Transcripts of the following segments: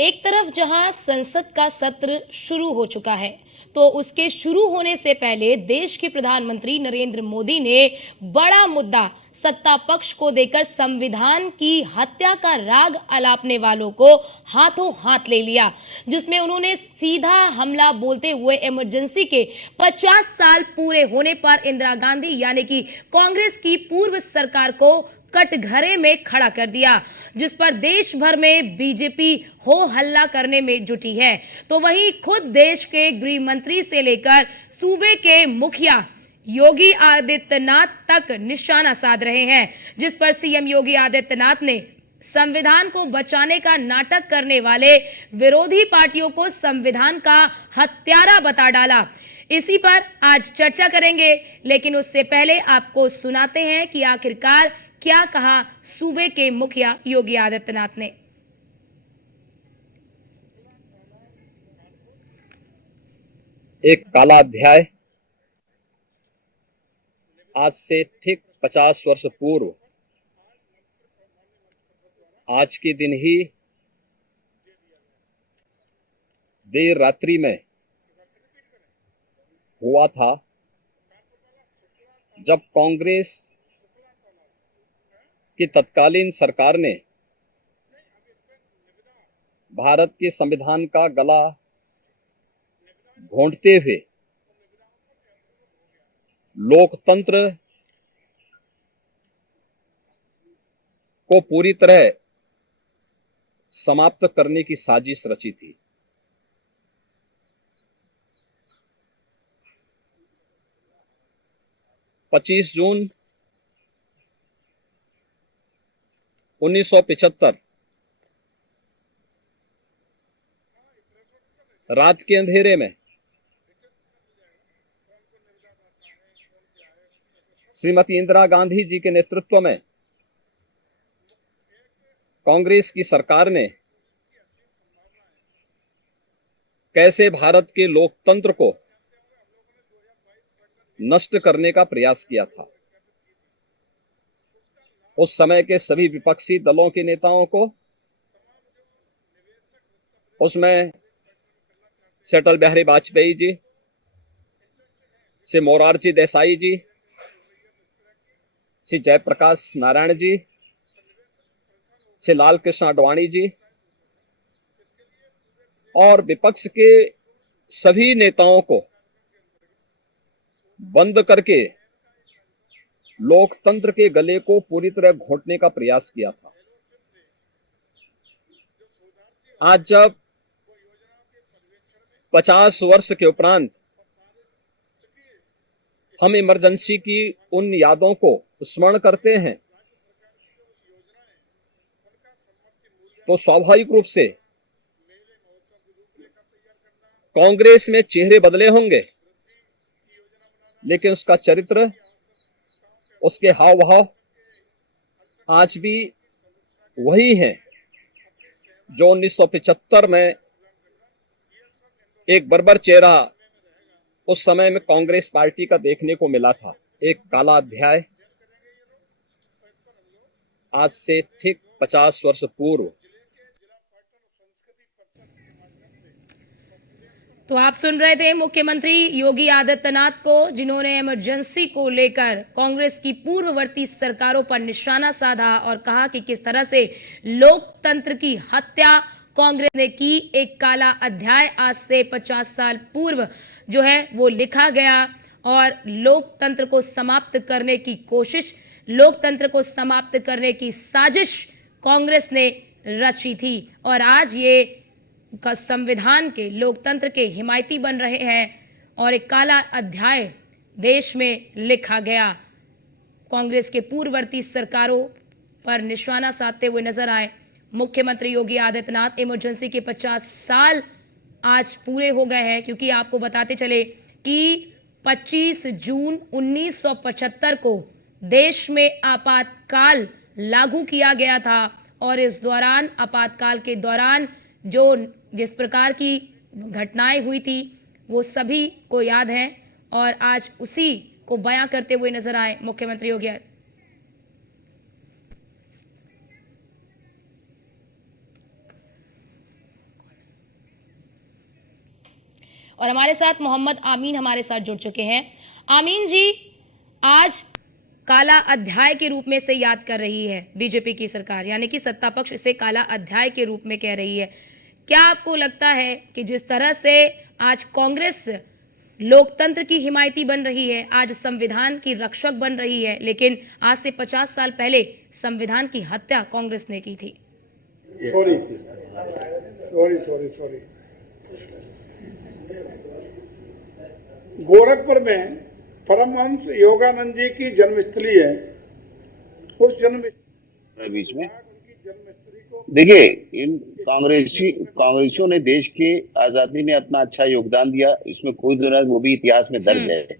एक तरफ जहां संसद का सत्र शुरू हो चुका है, तो उसके शुरू होने से पहले देश के प्रधानमंत्री नरेंद्र मोदी ने बड़ा मुद्दा सत्ता पक्ष को देकर संविधान की हत्या का राग अलापने वालों को हाथों हाथ ले लिया, जिसमें उन्होंने सीधा हमला बोलते हुए इमरजेंसी के 50 साल पूरे होने पर इंदिरा गांधी यानी कि कांग्रेस की पूर्व सरकार को कटघरे में खड़ा कर दिया, जिस पर देश भर में बीजेपी हो हल्ला करने में जुटी है। तो वहीं खुद देश के गृह मंत्री से लेकर सूबे के मुखिया योगी आदित्यनाथ तक निशाना साध रहे हैं, जिस पर सीएम योगी आदित्यनाथ ने संविधान को बचाने का नाटक करने वाले विरोधी पार्टियों को संविधान का हत्यारा बता डाला। इसी पर आज चर्चा करेंगे, लेकिन उससे पहले आपको सुनाते हैं कि आखिरकार क्या कहा सूबे के मुखिया योगी आदित्यनाथ ने। एक काला अध्याय आज से ठीक 50 वर्ष पूर्व आज के दिन ही देर रात्रि में हुआ था, जब कांग्रेस की तत्कालीन सरकार ने भारत के संविधान का गला घोंटते हुए लोकतंत्र को पूरी तरह समाप्त करने की साजिश रची थी। पच्चीस जून 1975 रात के अंधेरे में श्रीमती इंदिरा गांधी जी के नेतृत्व में कांग्रेस की सरकार ने कैसे भारत के लोकतंत्र को नष्ट करने का प्रयास किया था। उस समय के सभी विपक्षी दलों के नेताओं को, उसमें से अटल बिहारी वाजपेयी जी, से मोरारजी देसाई जी, से जयप्रकाश नारायण जी, से लाल कृष्ण आडवाणी जी और विपक्ष के सभी नेताओं को बंद करके लोकतंत्र के गले को पूरी तरह घोंटने का प्रयास किया था। आज जब 50 वर्ष के उपरांत हम इमरजेंसी की उन यादों को स्मरण करते हैं, तो स्वाभाविक रूप से कांग्रेस में चेहरे बदले होंगे, लेकिन उसका चरित्र, उसके हाव भाव आज भी वही हैं जो 1975 में एक बर्बर चेहरा उस समय में कांग्रेस पार्टी का देखने को मिला था। एक काला अध्याय आज से ठीक 50 वर्ष पूर्व। तो आप सुन रहे थे मुख्यमंत्री योगी आदित्यनाथ को, जिन्होंने इमरजेंसी को लेकर कांग्रेस की पूर्ववर्ती सरकारों पर निशाना साधा और कहा कि किस तरह से लोकतंत्र की हत्या कांग्रेस ने की। एक काला अध्याय आज से 50 साल पूर्व जो है वो लिखा गया और लोकतंत्र को समाप्त करने की कोशिश, लोकतंत्र को समाप्त करने की साजिश कांग्रेस ने रची थी। और आज ये का संविधान के, लोकतंत्र के हिमायती बन रहे हैं और एक काला अध्याय देश में लिखा गया। कांग्रेस के पूर्ववर्ती सरकारों पर निशाना साधते हुए नजर आए मुख्यमंत्री योगी आदित्यनाथ। इमरजेंसी के 50 साल आज पूरे हो गए हैं, क्योंकि आपको बताते चले कि 25 जून 1975 को देश में आपातकाल लागू किया गया था और इस दौरान, आपातकाल के दौरान जिस प्रकार की घटनाएं हुई थी वो सभी को याद है और आज उसी को बयां करते हुए नजर आए मुख्यमंत्री योगी। और हमारे साथ मोहम्मद आमीन हमारे साथ जुड़ चुके हैं। आमीन जी, आज काला अध्याय के रूप में से याद कर रही है बीजेपी की सरकार, यानी कि सत्ता पक्ष इसे काला अध्याय के रूप में कह रही है। क्या आपको लगता है कि जिस तरह से आज कांग्रेस लोकतंत्र की हिमायती बन रही है, आज संविधान की रक्षक बन रही है, लेकिन आज से 50 साल पहले संविधान की हत्या कांग्रेस ने की थी? Sorry sorry sorry sorry. Gorakhpur में परमहंस योगानंद जी की जन्मस्थली है। उस बीच में देखिए, इन कांग्रेसियों ने देश के आजादी में अपना अच्छा योगदान दिया, इसमें कोई दो राय, वो भी इतिहास में दर्ज है।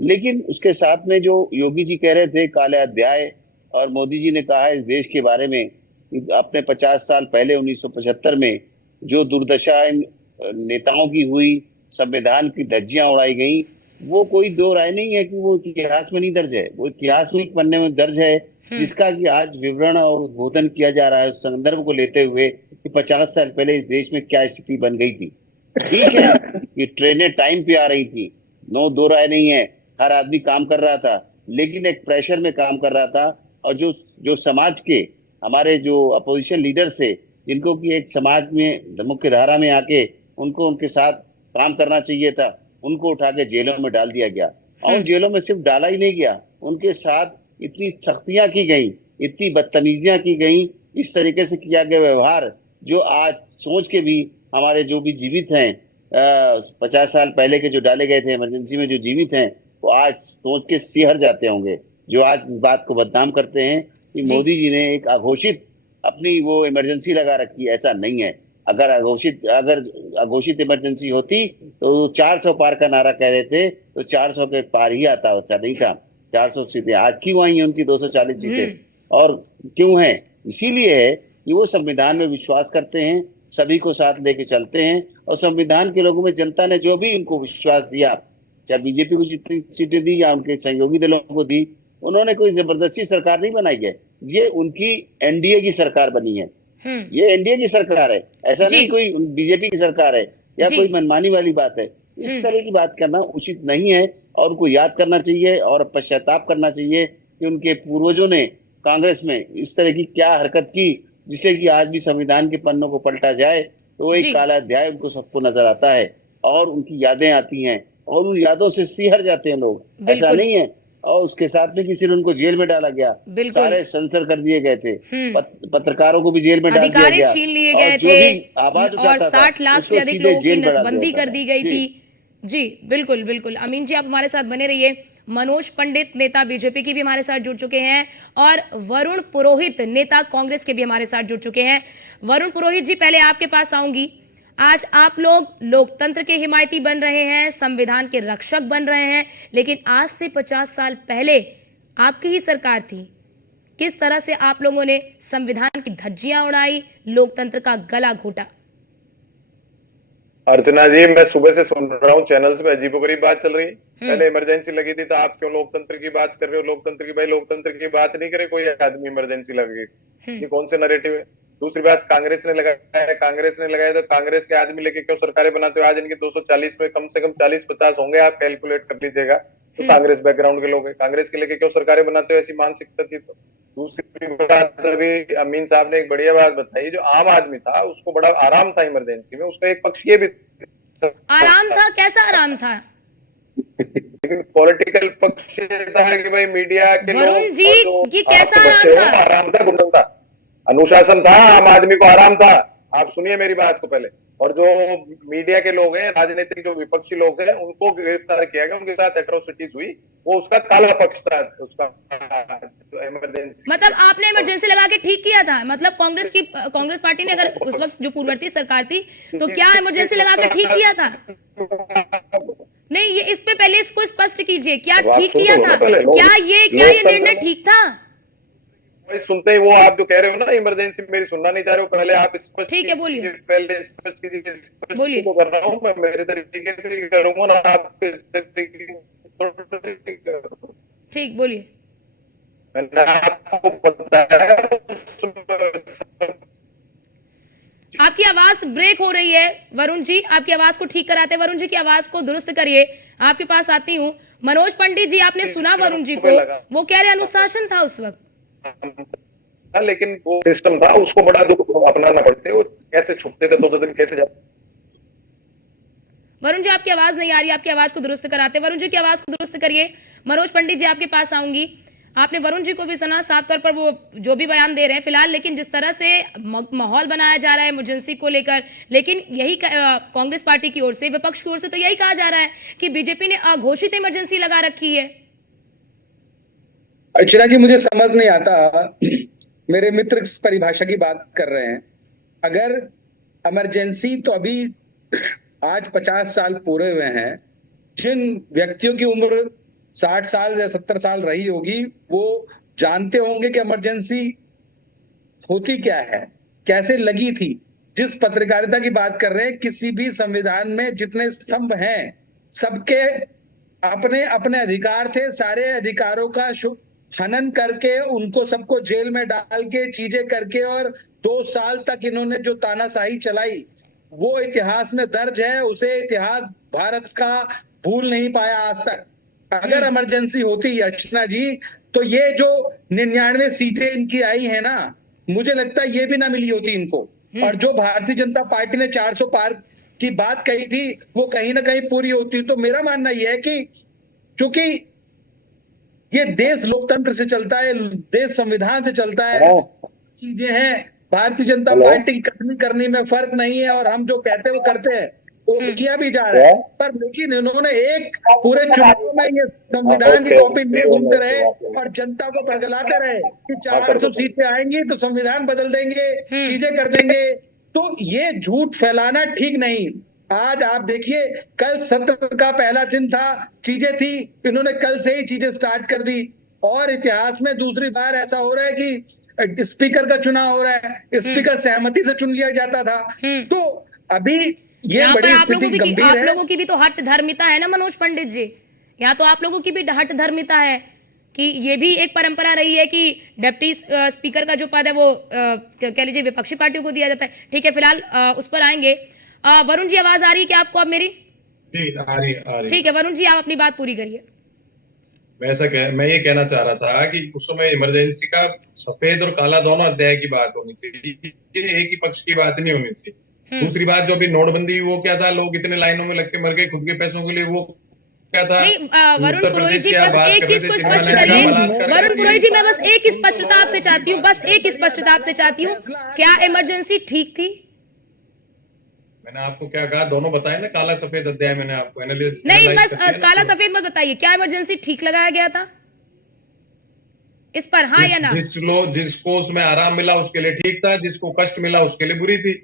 लेकिन उसके साथ में जो योगी जी कह रहे थे काले अध्याय, और मोदी जी ने कहा है इस देश के बारे में कि अपने 50 साल पहले 1975 में जो दुर्दशा इन नेताओं की हुई, संविधान की धज्जियां उड़ाई गई, वो कोई दो राय नहीं है कि वो इतिहास में नहीं दर्ज है। वो इतिहास में एक पन्ने में दर्ज है, जिसका कि आज विवरण और उद्बोधन किया जा रहा है उस संदर्भ को लेते हुए कि 50 साल पहले इस देश में क्या स्थिति बन गई थी। ठीक है कि ट्रेनें टाइम पे आ रही थी, नो दो राय नहीं है, हर आदमी काम कर रहा था, लेकिन एक प्रेशर में काम कर रहा था। और जो समाज के हमारे जो अपोजिशन लीडर्स है, जिनको कि एक समाज में मुख्य धारा में आके उनको उनके साथ काम करना चाहिए था, उनको उठा के जेलों में डाल दिया गया। और उन जेलों में सिर्फ डाला ही नहीं गया, उनके साथ इतनी सख्तियां की गई, इतनी बदतमीजियां की गई, इस तरीके से किया गया व्यवहार जो आज सोच के भी हमारे जो भी जीवित हैं, 50 साल पहले के जो डाले गए थे इमरजेंसी में जो जीवित हैं, वो आज सोच के सिहर जाते होंगे, जो आज इस बात को बदनाम करते हैं कि मोदी जी ने एक अघोषित अपनी वो इमरजेंसी लगा रखी है। ऐसा नहीं है। अगर अघोषित इमरजेंसी होती तो 400 पार का नारा कह रहे थे, तो 400 के पार ही आता होता, नहीं था। 400 सीटें आज क्यों आई हैं उनकी, 240 सीटें, और क्यों है? इसीलिए है कि वो संविधान में विश्वास करते हैं, सभी को साथ लेके चलते हैं, और संविधान के लोगों में जनता ने जो भी उनको विश्वास दिया, चाहे बीजेपी को जितनी सीटें दी या उनके सहयोगी दलों को दी, उन्होंने कोई जबरदस्ती सरकार नहीं बनाई है। ये उनकी एनडीए की सरकार बनी है, ये एनडीए की सरकार है, ऐसा नहीं कोई बीजेपी की सरकार है या कोई मनमानी वाली बात है। इस तरह की बात करना उचित नहीं है, और उनको याद करना चाहिए और पश्चाताप करना चाहिए कि उनके पूर्वजों ने कांग्रेस में इस तरह की क्या हरकत की, जिससे कि आज भी संविधान के पन्नों को पलटा जाए तो एक काला अध्याय उनको सबको नजर आता है, और उनकी यादें आती हैं, और उन यादों से सिहर जाते हैं लोग। ऐसा नहीं है। और उसके साथ में किसी ने उनको जेल में डाला गया, सारे सेंसर कर दिए गए थे, पत्रकारों को भी जेल में डाल दिया गया, छीन लिए गए थे, आवाज और 60 लाख से अधिक लोगों की नसबंदी कर दी गई थी। जी बिल्कुल बिल्कुल। अमीन जी, आप हमारे साथ बने रहिए। मनोज पंडित नेता बीजेपी की भी हमारे साथ जुड़ चुके हैं, और वरुण पुरोहित नेता कांग्रेस के भी हमारे साथ जुड़ चुके हैं। वरुण पुरोहित जी, पहले आपके पास आऊंगी। आज आप लोग लोकतंत्र के हिमायती बन रहे हैं, संविधान के रक्षक बन रहे हैं, लेकिन आज से 50 साल पहले आपकी ही सरकार थी। किस तरह से आप लोगों ने संविधान की धज्जियां उड़ाई, लोकतंत्र का गला घोटा? अर्चना जी, मैं सुबह से सुन रहा हूँ चैनल्स पे अजीबोगरीब बात चल रही है। पहले इमरजेंसी लगी थी तो आप क्यों लोकतंत्र की बात कर रहे हो? लोकतंत्र की, भाई लोकतंत्र की बात नहीं करे कोई आदमी, इमरजेंसी लग गई, ये कौन से नैरेटिव है? दूसरी बात, कांग्रेस ने लगाया तो कांग्रेस के आदमी लेके क्यों सरकारें बनाते हो? आज इनके 240 में कम से कम 40-50 होंगे, आप कैलकुलेट कर लीजिएगा। तो कांग्रेस बैकग्राउंड के लोग हैं, कांग्रेस के लेके क्यों सरकारें बनाते हो? ऐसी मानसिकता थी तो। दूसरी बात, अभी अमीन साहब ने एक बढ़िया बात बताई, जो आम आदमी था उसको बड़ा आराम था इमरजेंसी में, उसका एक पक्ष ये भी आराम था। कैसा आराम था? लेकिन पॉलिटिकल पक्ष था कि भाई मीडिया के वरुण जी, ये कैसा आराम था? गुंडम था, अनुशासन था, आम आदमी को आराम था। आप सुनिए मेरी बात को पहले। और जो मीडिया के लोग हैं, राजनीतिक जो विपक्षी लोग हैं, उनको गिरफ्तार किया गया, उनके साथ एट्रोसिटीज हुई, वो उसका काला पक्ष था, उसका इमरजेंसी। मतलब आपने इमरजेंसी लगा के ठीक किया था? मतलब कांग्रेस पार्टी ने, अगर उस वक्त जो पूर्ववर्ती सरकार थी, तो क्या इमरजेंसी लगा के ठीक किया था? नहीं, ये इस पे पहले इसको स्पष्ट कीजिए, क्या ठीक किया था? क्या ये निर्णय ठीक था? सुनते ही वो आप जो कह रहे हो ना इमरजेंसी, मेरी सुनना नहीं चाह रहे हो, पहले आप स्पष्ट, ठीक है बोलिए, पहले स्पष्ट कीजिए। बोलिए। तो कर रहा हूँ मैं, मेरे तरीके से ही करूंगा ना, आप ठीक, बोलिए। मैंने आपको बताया आपकी आवाज ब्रेक हो रही है वरुण जी, आपकी आवाज को ठीक कराते हैं। वरुण जी की आवाज को दुरुस्त करिए, आपके पास आती हूँ। मनोज पंडित जी, आपने सुना वरुण जी को, वो कह रहे अनुशासन था उस वक्त। हाँ, लेकिन वो सिस्टम था, उसको बड़ा दुख अपनाना पड़ते, वो कैसे छुपते थे 2-2 दिन, कैसे जाते। वरुण जी आपकी आवाज नहीं आ रही, आपकी आवाज को दुरुस्त कराते। वरुण जी की आवाज को दुरुस्त करिए। मनोज पंडित जी आपके पास आऊंगी। आपने वरुण जी को भी सुना, साफ तौर पर वो जो भी बयान दे रहे हैं फिलहाल, लेकिन जिस तरह से माहौल बनाया जा रहा है इमरजेंसी को लेकर, लेकिन यही कांग्रेस पार्टी की ओर से, विपक्ष की ओर से तो यही कहा जा रहा है कि बीजेपी ने अघोषित इमरजेंसी लगा रखी है। अर्चना जी, मुझे समझ नहीं आता, मेरे मित्र इस परिभाषा की बात कर रहे हैं। अगर इमरजेंसी, तो अभी आज 50 साल पूरे हुए हैं। जिन व्यक्तियों की उम्र 60 साल या 70 साल रही होगी, वो जानते होंगे कि इमरजेंसी होती क्या है, कैसे लगी थी। जिस पत्रकारिता की बात कर रहे हैं, किसी भी संविधान में जितने स्तंभ हैं, सबके अपने अपने अधिकार थे। सारे अधिकारों का हनन करके, उनको सबको जेल में डाल के, चीजें करके, और 2 साल तक इन्होंने जो तानाशाही चलाई, वो इतिहास में दर्ज है। उसे इतिहास भारत का भूल नहीं पाया आज तक। अगर इमरजेंसी होती अर्चना जी, तो ये जो 99 सीटें इनकी आई है ना, मुझे लगता है ये भी ना मिली होती इनको। और जो भारतीय जनता पार्टी ने 400 पार की बात कही थी, वो कहीं ना कहीं पूरी होती। तो मेरा मानना यह है कि चूंकि ये देश लोकतंत्र से चलता है, देश संविधान से चलता है, चीजें हैं, भारतीय जनता पार्टी की कथनी करनी में फर्क नहीं है, और हम जो कहते हैं वो करते हैं, वो किया भी जा रहा है। पर लेकिन इन्होंने एक पूरे चुनाव में ये संविधान की कॉपी में घूमते रहे और जनता को पगलाते रहे कि 400 सीटें आएंगी तो संविधान बदल देंगे, चीजें कर देंगे। तो ये झूठ फैलाना ठीक नहीं। आज आप देखिए, कल सत्र का पहला दिन था, चीजें थी, इन्होंने कल से ही चीजें स्टार्ट कर दी। और इतिहास में दूसरी बार ऐसा हो रहा है कि स्पीकर का चुनाव हो रहा है, स्पीकर सहमति से चुन लिया जाता था। तो अभी ये बड़ी स्थिति गंभीर है। आप लोगों की भी तो हट धर्मिता है ना मनोज पंडित जी, यहाँ तो आप लोगों की भी हट धर्मिता है कि ये भी एक परंपरा रही है कि डिप्टी स्पीकर का जो पद है वो कह लीजिए विपक्षी पार्टियों को दिया जाता है। ठीक है, फिलहाल उस पर आएंगे। वरुण जी, आवाज आ रही है क्या आपको अब मेरी? जी, आ रही। ठीक है वरुण जी, आप अपनी बात पूरी करिए। मैं ये कहना चाह रहा था कि उस समय इमरजेंसी का सफेद और काला दोनों अध्याय की बात होनी चाहिए, ये एक ही पक्ष की बात नहीं होनी चाहिए। दूसरी बात, जो अभी नोटबंदी, वो क्या था, लोग इतने लाइनों में लग के मर गए खुद के पैसों के लिए, वो क्या था? वरुण पुरोहित जी, बस एक चीज को स्पष्ट करिए। वरुण पुरोहित जी, मैं बस एक स्पष्टता आपसे चाहती हूँ, बस एक स्पष्टता आपसे चाहती हूँ, क्या इमरजेंसी ठीक थी? मैंने आपको क्या कहा, दोनों बताए ना, काला सफेद अध्याय मैंने आपको एनालिसिस नहीं, बस काला सफेद मत बताइए, क्या इमरजेंसी ठीक लगाया गया था इस पर, हाँ या ना? जिसको उसमें आराम मिला उसके लिए ठीक था, जिसको कष्ट मिला उसके लिए बुरी थी।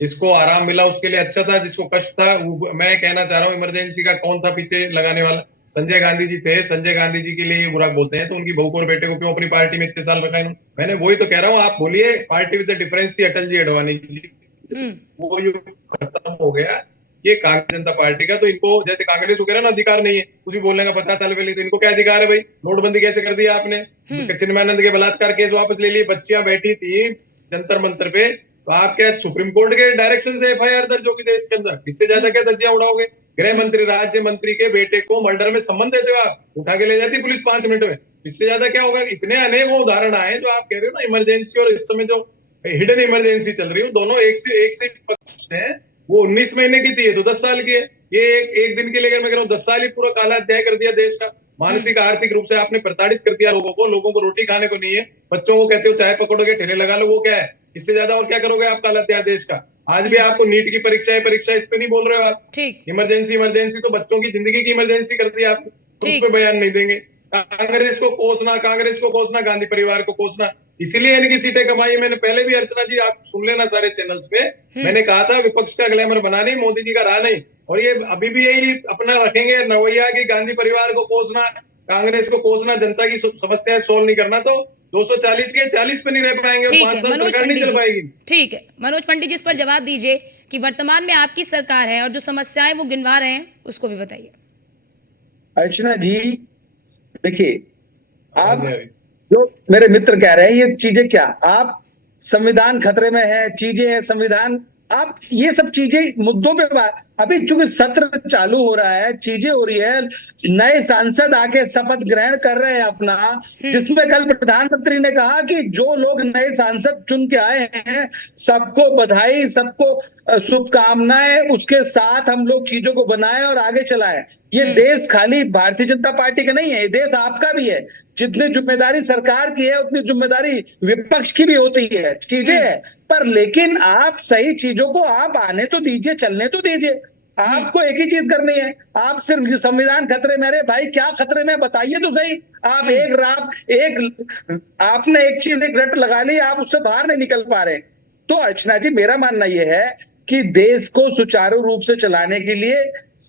जिसको आराम मिला उसके लिए अच्छा था, जिसको कष्ट था, मैं कहना चाह रहा हूँ इमरजेंसी का कौन था पीछे लगाने वाला? संजय गांधी जी थे। संजय गांधी जी के लिए बुरा बोलते हैं, तो उनकी बहू और बेटे को क्यों अपनी पार्टी में इतने साल रखा इन्होंने? मैंने वही तो कह रहा हूँ, आप बोलिए पार्टी विद द डिफरेंस थी अटल जी अडवाणी जी, वो युग खत्म हो गया। ये कांग्रेस जनता पार्टी का, तो इनको जैसे कांग्रेस को कह रहा ना अधिकार नहीं है, कुछ भी बोलने का 50 साल पहले, तो इनको क्या अधिकार है भाई? नोटबंदी कैसे कर दिया आपने? चिन्मयानंद के बलात्कार केस वापस ले लिए, बच्चियां बैठी थी जंतर मंतर पे, तो आप क्या सुप्रीम कोर्ट के डायरेक्शन से FIR दर्ज होगी देश के अंदर? इससे ज्यादा क्या धज्जियां उड़ाओगे? गृह मंत्री, राज्य मंत्री के बेटे को मर्डर में संबंध देते हो आप, उठा के ले जाती पुलिस 5 मिनट में। इससे ज्यादा क्या होगा? इतने अनेक उदाहरण आए जो आप कह रहे हो ना इमरजेंसी, और इस समय जो हिडन इमरजेंसी चल रही है, दोनों एक से पक्ष है। वो 19 महीने की थी, ये तो 10 साल की है। ये एक दिन के लिए मैं कह रहा हूँ 10 साल ही पूरा काला अध्याय कर दिया देश का। मानसिक आर्थिक रूप से आपने प्रताड़ित कर दिया लोगों को रोटी खाने को नहीं है, बच्चों को कहते हो चाय पकौड़ों के ठेले लगा लो, वो क्या है? इससे ज्यादा और क्या करोगे आप काला अध्याय देश का? आज भी आपको नीट की परीक्षा इस पे नहीं बोल रहे हो आप। ठीक, इमरजेंसी तो बच्चों की जिंदगी की इमरजेंसी कर दी आपने, तो उस पे बयान नहीं देंगे। कांग्रेस को कोसना, गांधी परिवार को कोसना, इसीलिए इनकी सीटें कमाई। मैंने पहले भी, अर्चना जी आप सुन लेना सारे चैनल्स पे, मैंने कहा था विपक्ष का ग्लैमर बना नहीं, मोदी जी का रहा नहीं, और ये अभी भी यही अपना रखेंगे रवैया की गांधी परिवार को कोसना, कांग्रेस को कोसना, जनता की समस्याएं सोल्व नहीं करना, तो 240 के 40 पे नहीं रह पाएंगे, 5 साल सरकार नहीं चल पाएगी। ठीक है मनोज पंडित जी, इस पर जवाब दीजिए कि वर्तमान में आपकी सरकार है और जो समस्याएं वो गिनवा रहे हैं उसको भी बताइए। अर्चना जी देखिए, आप जो मेरे मित्र कह रहे हैं ये चीजें क्या, आप संविधान खतरे में है, चीजें हैं संविधान, आप ये सब चीजें मुद्दों पे बात, अभी चूंकि सत्र चालू हो रहा है, चीजें हो रही है, नए सांसद आके शपथ ग्रहण कर रहे हैं अपना, जिसमें कल प्रधानमंत्री ने कहा कि जो लोग नए सांसद चुन के आए हैं सबको बधाई, सबको शुभकामनाएं, उसके साथ हम लोग चीजों को बनाएं और आगे चलाएं। ये देश खाली भारतीय जनता पार्टी का नहीं है, ये देश आपका भी है। जितनी जिम्मेदारी सरकार की है उतनी जिम्मेदारी विपक्ष की भी होती है, चीजें है, पर लेकिन आप सही चीजों को आप आने तो दीजिए, चलने तो दीजिए। आपको एक ही चीज करनी है, आप सिर्फ संविधान खतरे में, अरे भाई क्या खतरे में बताइए तो सही। आप आपने एक चीज, एक रट लगा ली, आप उससे बाहर नहीं निकल पा रहे। तो अर्चना जी, मेरा मानना यह है कि देश को सुचारू रूप से चलाने के लिए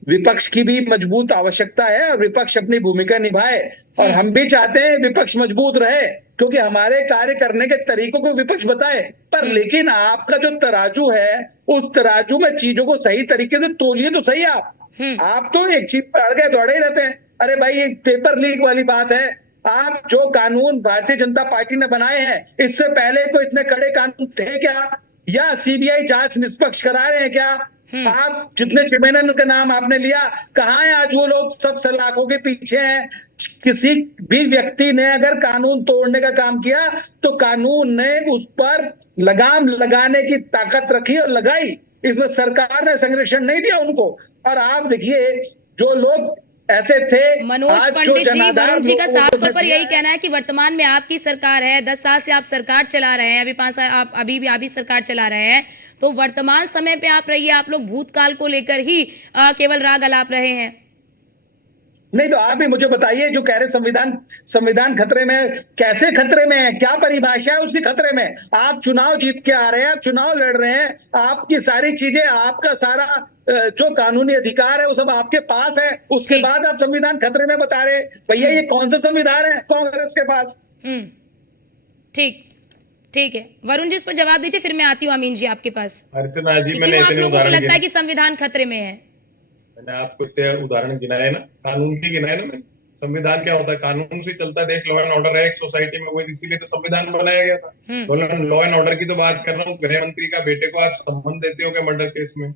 विपक्ष की भी मजबूत आवश्यकता है और विपक्ष अपनी भूमिका निभाए, और हम भी चाहते हैं विपक्ष मजबूत रहे, क्योंकि हमारे कार्य करने के तरीकों को विपक्ष बताए। पर लेकिन आपका जो तराजू है, उस तराजू में चीजों को सही तरीके से तोलिए तो सही। आप तो एक चीज पर अड़ गए दौड़े ही रहते हैं। अरे भाई, एक पेपर लीक वाली बात है, आप जो कानून भारतीय जनता पार्टी ने बनाए हैं, इससे पहले कोई इतने कड़े कानून थे क्या? या सीबीआई जांच निष्पक्ष करा रहे हैं क्या? आप जितने क्रिमिनल का नाम आपने लिया, कहाँ है आज वो लोग? सब सलाखों के पीछे हैं। किसी भी व्यक्ति ने अगर कानून तोड़ने का काम किया तो कानून ने उस पर लगाम लगाने की ताकत रखी और लगाई। इसमें सरकार ने संरक्षण नहीं दिया उनको। और आप देखिए, जो लोग ऐसे थे, मनोज पंडित जी, वरुण जी का साफ तौर पर यही कहना है कि वर्तमान में आपकी सरकार है, 10 साल से आप सरकार चला रहे हैं, अभी 5 साल आप अभी सरकार चला रहे हैं, तो वर्तमान समय पे आप रहिए, आप लोग भूतकाल को लेकर ही केवल राग अलाप रहे हैं। नहीं तो आप भी मुझे बताइए, जो कह रहे संविधान खतरे में, कैसे खतरे में है? क्या परिभाषा है उसकी खतरे में? आप चुनाव जीत के आ रहे हैं, आप चुनाव लड़ रहे हैं, आपकी सारी चीजें, आपका सारा जो कानूनी अधिकार है वो सब आपके पास है, उसके बाद आप संविधान खतरे में बता रहे? भैया, ये कौन सा संविधान है कांग्रेस के पास? ठीक है, वरुण जी इस पर जवाब दीजिए, फिर मैं आती हूँ अमीन जी आपके पास। अर्चना जी, मैंने आप लोगों को लगता है कि संविधान खतरे में है? मैंने आपको इतने उदाहरण गिनाए ना, कानून के गिनाए ना मैंने। संविधान क्या होता है? कानून से चलता है देश, लॉ एंड ऑर्डर है एक सोसाइटी में, वो इसीलिए तो संविधान बनाया गया था। लॉ एंड ऑर्डर की तो बात कर रहा हूँ। गृह मंत्री का बेटे को आप संबंध देते हो क्या मर्डर केस में?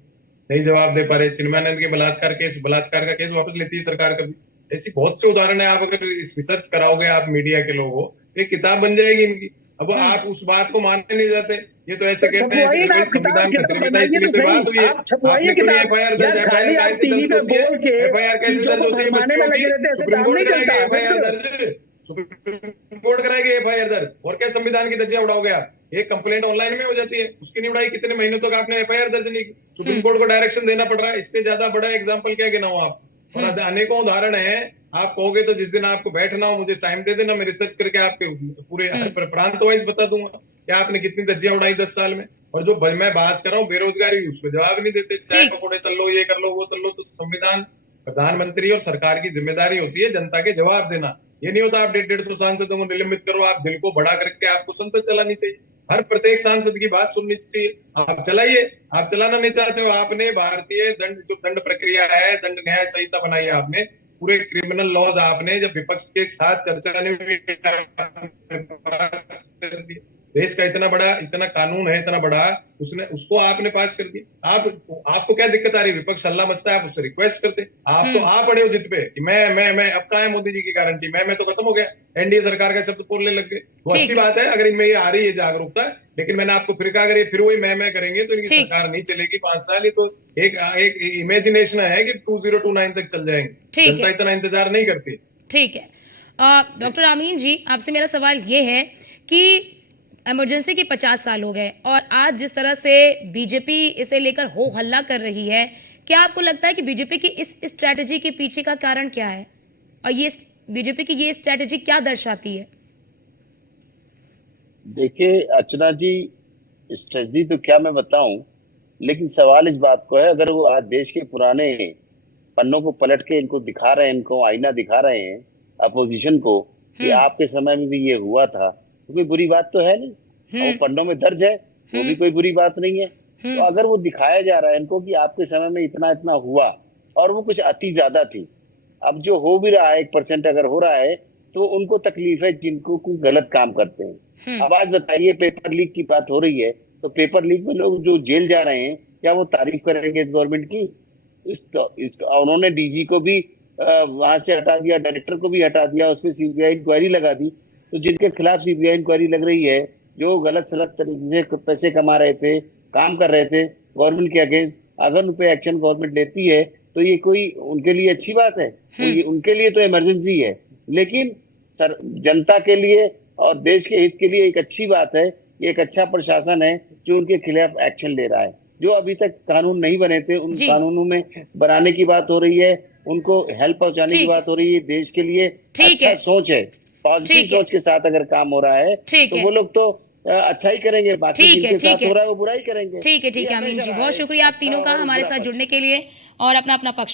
नहीं जवाब दे पा रहे। चिन्मयानंद के बलात्कार का केस वापस लेती है सरकार कभी। ऐसी बहुत से उदाहरण है। आप अगर रिसर्च कराओगे आप मीडिया के लोगों, एक किताब बन जाएगी इनकी। अब आप उस बात को मानने नहीं जाते। ये तो ऐसे कहते हैं संविधान खतरे में था, इसलिए तो बात हुई है। आपने क्यों नहीं एफआईआर दर्ज? एफआईआर कैसे दर्ज होती है? एफआईआर कैसे दर्ज होती है बच्चों की? सुप्रीम कोर्ट कराएगा एफआईआर दर्ज, सुप्रीम कोर्ट कराएगी एफआईआर दर्ज। और क्या संविधान की धज्जियां उड़ाओगे आप? एक कंप्लेंट ऑनलाइन में हो जाती है, उसकी नहीं उड़ाई। कितने महीनों तक आपने एफआईआर दर्ज नहीं की? सुप्रीम कोर्ट को डायरेक्शन देना पड़ रहा है। इससे ज्यादा बड़ा एग्जाम्पल क्या गिनाऊं आप? और अनेकों उदाहरण है। आप कहोगे तो जिस दिन आपको बैठना हो, मुझे टाइम दे देना, मैं रिसर्च करके आपके पूरे प्रांत वाइज बता दूंगा कि आपने कितनी धज्जियां उड़ाई 10 साल में। और जो मैं बात कर रहा हूँ बेरोजगारी, उस पर जवाब नहीं देते। चाय पकौड़े तल लो, ये कर लो, वो तल लो। तो संविधान, प्रधानमंत्री और सरकार की जिम्मेदारी होती है जनता के जवाब देना। ये नहीं होता आप 150 सांसदों को निलंबित करो। आप दिल को बड़ा करके आपको संसद चलानी चाहिए। हर प्रत्येक सांसद की बात सुननी चाहिए। आप चलाइए। आप चलाना नहीं चाहते हो। आपने भारतीय दंड प्रक्रिया है, दंड न्याय संहिता बनाई है आपने, पूरे क्रिमिनल लॉज आपने, जब विपक्ष के साथ चर्चा नहीं हुई, देश का इतना कानून है, इतना बड़ा, उसको आपने पास कर दिया। आपको क्या दिक्कत आ रही? विपक्ष हल्ला मचता है, आप उससे रिक्वेस्ट करते। आप तो आ पड़े हो जिद पे कि मैं अब कहाँ है मोदी जी की गारंटी? मैं तो खत्म हो गया। एनडीए सरकार का शब्द बोलने लग गए। वो अच्छी बात है अगर इनमें ये आ रही है जागरूकता, लेकिन मैंने आपको फिर कहा, अगर ये फिर वही मैं करेंगे तो इनकी सरकार नहीं चलेगी 5 साल। ये तो एक इमेजिनेशन है कि 2029 तक चल जाएंगे। जनता इतना इंतजार नहीं करती। ठीक है, डॉक्टर अमीन जी, आपसे मेरा सवाल ये है कि इमरजेंसी के 50 साल हो गए और आज जिस तरह से बीजेपी इसे लेकर हो हल्ला कर रही है, क्या आपको लगता है कि बीजेपी की इस स्ट्रैटेजी के पीछे का कारण क्या है? और ये बीजेपी की ये स्ट्रैटेजी क्या दर्शाती है? देखिए अर्चना जी, स्ट्रेटजी तो क्या मैं बताऊं, लेकिन सवाल इस बात को है, अगर वो आज देश के पुराने पन्नों को पलट के इनको दिखा रहे हैं, इनको आईना दिखा रहे हैं अपोजिशन को कि आपके समय में भी ये हुआ था, तो कोई बुरी बात तो है नहीं। वो पन्नों में दर्ज है, वो भी कोई बुरी बात नहीं है। तो अगर वो दिखाया जा रहा है इनको कि आपके समय में इतना इतना हुआ और वो कुछ अति ज्यादा थी, अब जो हो भी रहा है 1% अगर हो रहा है तो उनको तकलीफ है जिनको कोई गलत काम करते हैं। अब आज बताइए, पेपर लीक की बात हो रही है, तो पेपर लीक में लोग जो जेल जा रहे हैं, क्या वो तारीफ करेंगे इस गवर्नमेंट की? उन्होंने डीजी को भी वहां से हटा दिया, डायरेक्टर को भी हटा दिया, उसपे सीबीआई इंक्वायरी लगा दी। तो जिनके खिलाफ सीबीआई इंक्वायरी लग रही है, जो गलत सलत तरीके से पैसे कमा रहे थे, काम कर रहे थे गवर्नमेंट के अगेंस्ट, अगर उन पे एक्शन गवर्नमेंट लेती है तो ये कोई उनके लिए अच्छी बात है? उनके लिए तो इमरजेंसी है, लेकिन जनता के लिए और देश के हित के लिए एक अच्छी बात है। ये एक अच्छा प्रशासन है जो उनके खिलाफ एक्शन ले रहा है। जो अभी तक कानून नहीं बने थे, उन जी। कानूनों में बनाने की बात हो रही है, उनको हेल्प पहुंचाने की ठीक। बात हो रही है। देश के लिए ठीक अच्छा है। सोच है, पॉजिटिव ठीक है। सोच के साथ अगर काम हो रहा है ठीक तो है। वो लोग तो अच्छा ही करेंगे, बाकी ठीक है, जिनके ठीक साथ है। हो रहा है वो बुराई करेंगे। ठीक है ये अमीन हमेशा जी, रहा बहुत है, शुक्रिया आप अच्छा तीनों का और हमारे बुरा साथ पक्ष। जुड़ने के लिए और अपना अपना पक्ष